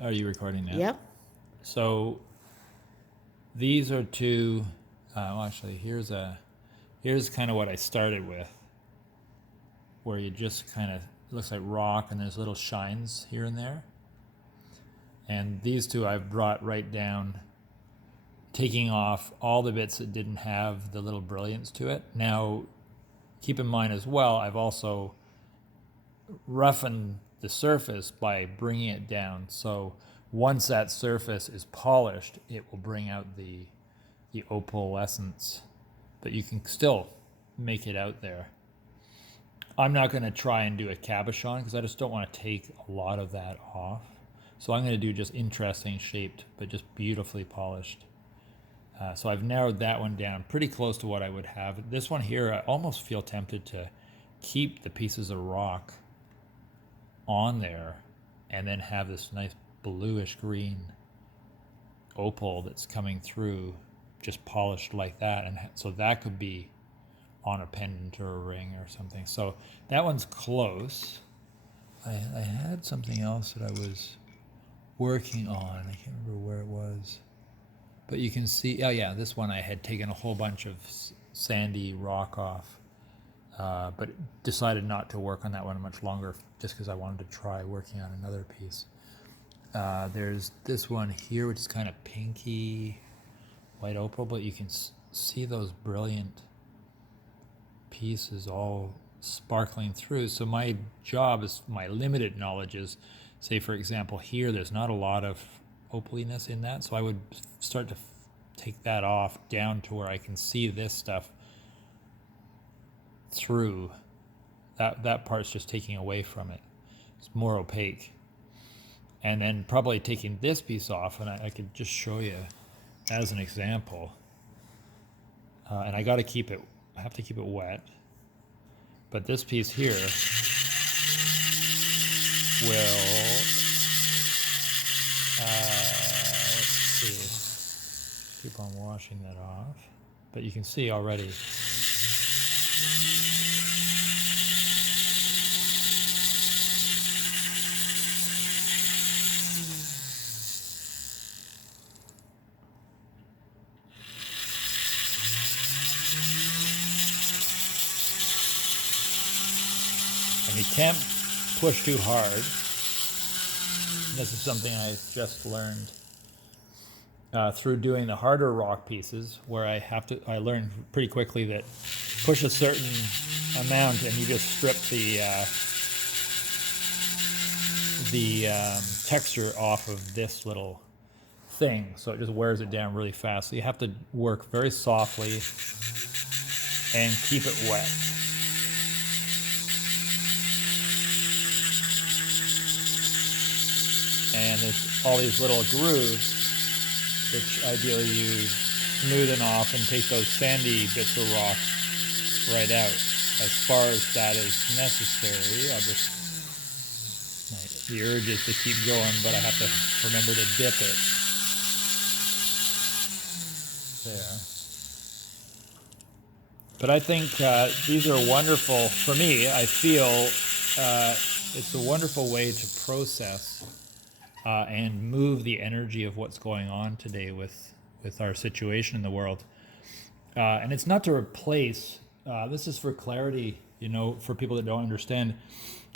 Are you recording now? Yep. So these are two. Well, actually, here's kind of what I started with, where you just kind of it looks like rock and there's little shines here and there. And these two I've brought right down, taking off all the bits that didn't have the little brilliance to it. Now, keep in mind as well, I've also roughened the surface by bringing it down. So once that surface is polished, it will bring out the opalescence, but you can still make it out there. I'm not going to try and do a cabochon because I just don't want to take a lot of that off. So I'm going to do just interesting shaped, but just beautifully polished. So I've narrowed that one down pretty close to what I would have. This one here, I almost feel tempted to keep the pieces of rock on there and then have this nice bluish green opal that's coming through just polished like that, and so that could be on a pendant or a ring or something. So that one's close. I had something else that I was working on. I can't remember where it was, but you can see, oh yeah, this one I had taken a whole bunch of sandy rock off, but decided not to work on that one much longer just because I wanted to try working on another piece. There's this one here, which is kind of pinky white opal, but you can see those brilliant pieces all sparkling through. So my job is, my limited knowledge is, say for example here, there's not a lot of opaliness in that, so I would start to take that off down to where I can see this stuff through. That part's just taking away from it. It's more opaque. And then probably taking this piece off, and I could just show you as an example. And I got to keep it, I have to keep it wet. But this piece here will, let's see, keep on washing that off. But you can see already. And you can't push too hard. This is something I just learned through doing the harder rock pieces, where I learned pretty quickly that push a certain amount and you just strip the texture off of this little thing, so it just wears it down really fast. So you have to work very softly and keep it wet. And there's all these little grooves, which ideally you smoothen off and take those sandy bits of rock right out. As far as that is necessary, the urge is to keep going, but I have to remember to dip it. There. But I think these are wonderful. For me, I feel it's a wonderful way to process and move the energy of what's going on today with our situation in the world. And it's not to replace, this is for clarity, for people that don't understand.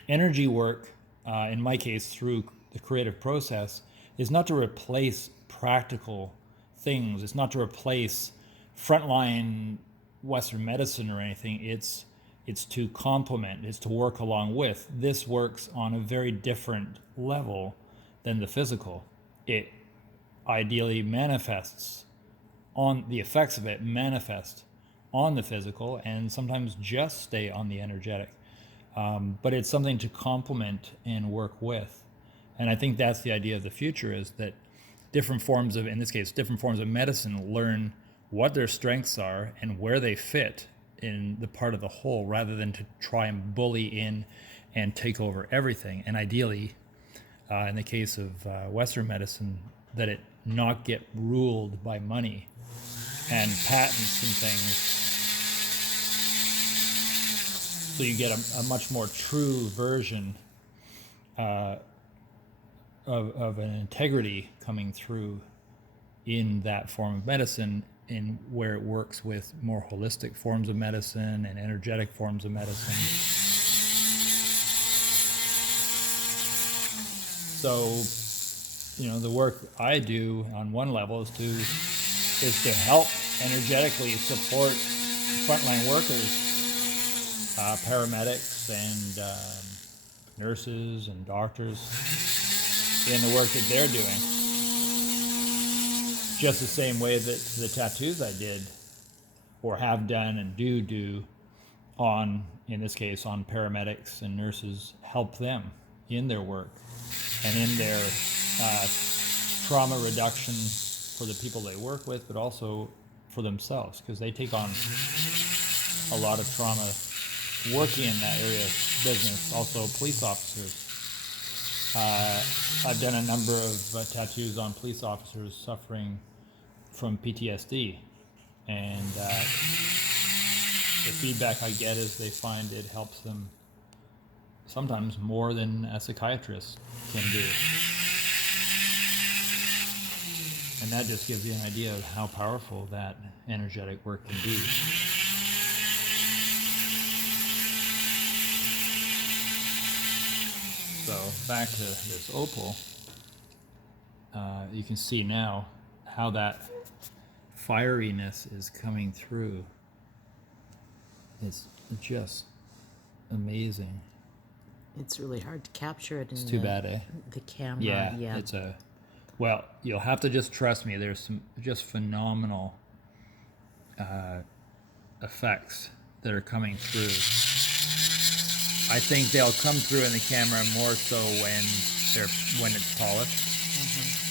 Energy work, in my case, through the creative process, is not to replace practical things. It's not to replace frontline Western medicine or anything. It's to complement, it's to work along with. This works on a very different level than the physical. It ideally manifests on the effects of it, manifest on the physical, and sometimes just stay on the energetic. But it's something to complement and work with. And I think that's the idea of the future, is that different forms of, in this case, different forms of medicine learn what their strengths are and where they fit in the part of the whole, rather than to try and bully in and take over everything. And ideally, in the case of Western medicine, that it not get ruled by money and patents and things. So you get a much more true version of an integrity coming through in that form of medicine, in where it works with more holistic forms of medicine and energetic forms of medicine. So, the work I do on one level is to help energetically support frontline workers, paramedics and nurses and doctors in the work that they're doing. Just the same way that the tattoos I did or have done and do on, in this case, on paramedics and nurses, help them in their work and in their trauma reduction for the people they work with, but also for themselves, because they take on a lot of trauma working in that area of business. Also police officers. I've done a number of tattoos on police officers suffering from PTSD, and the feedback I get is they find it helps them sometimes more than a psychiatrist can do. And that just gives you an idea of how powerful that energetic work can be. So back to this opal, you can see now how that fieriness is coming through. It's just amazing. It's really hard to capture it in too bad, eh? the camera. Yeah, it's well, you'll have to just trust me. There's some just phenomenal effects that are coming through. I think they'll come through in the camera more so when it's polished.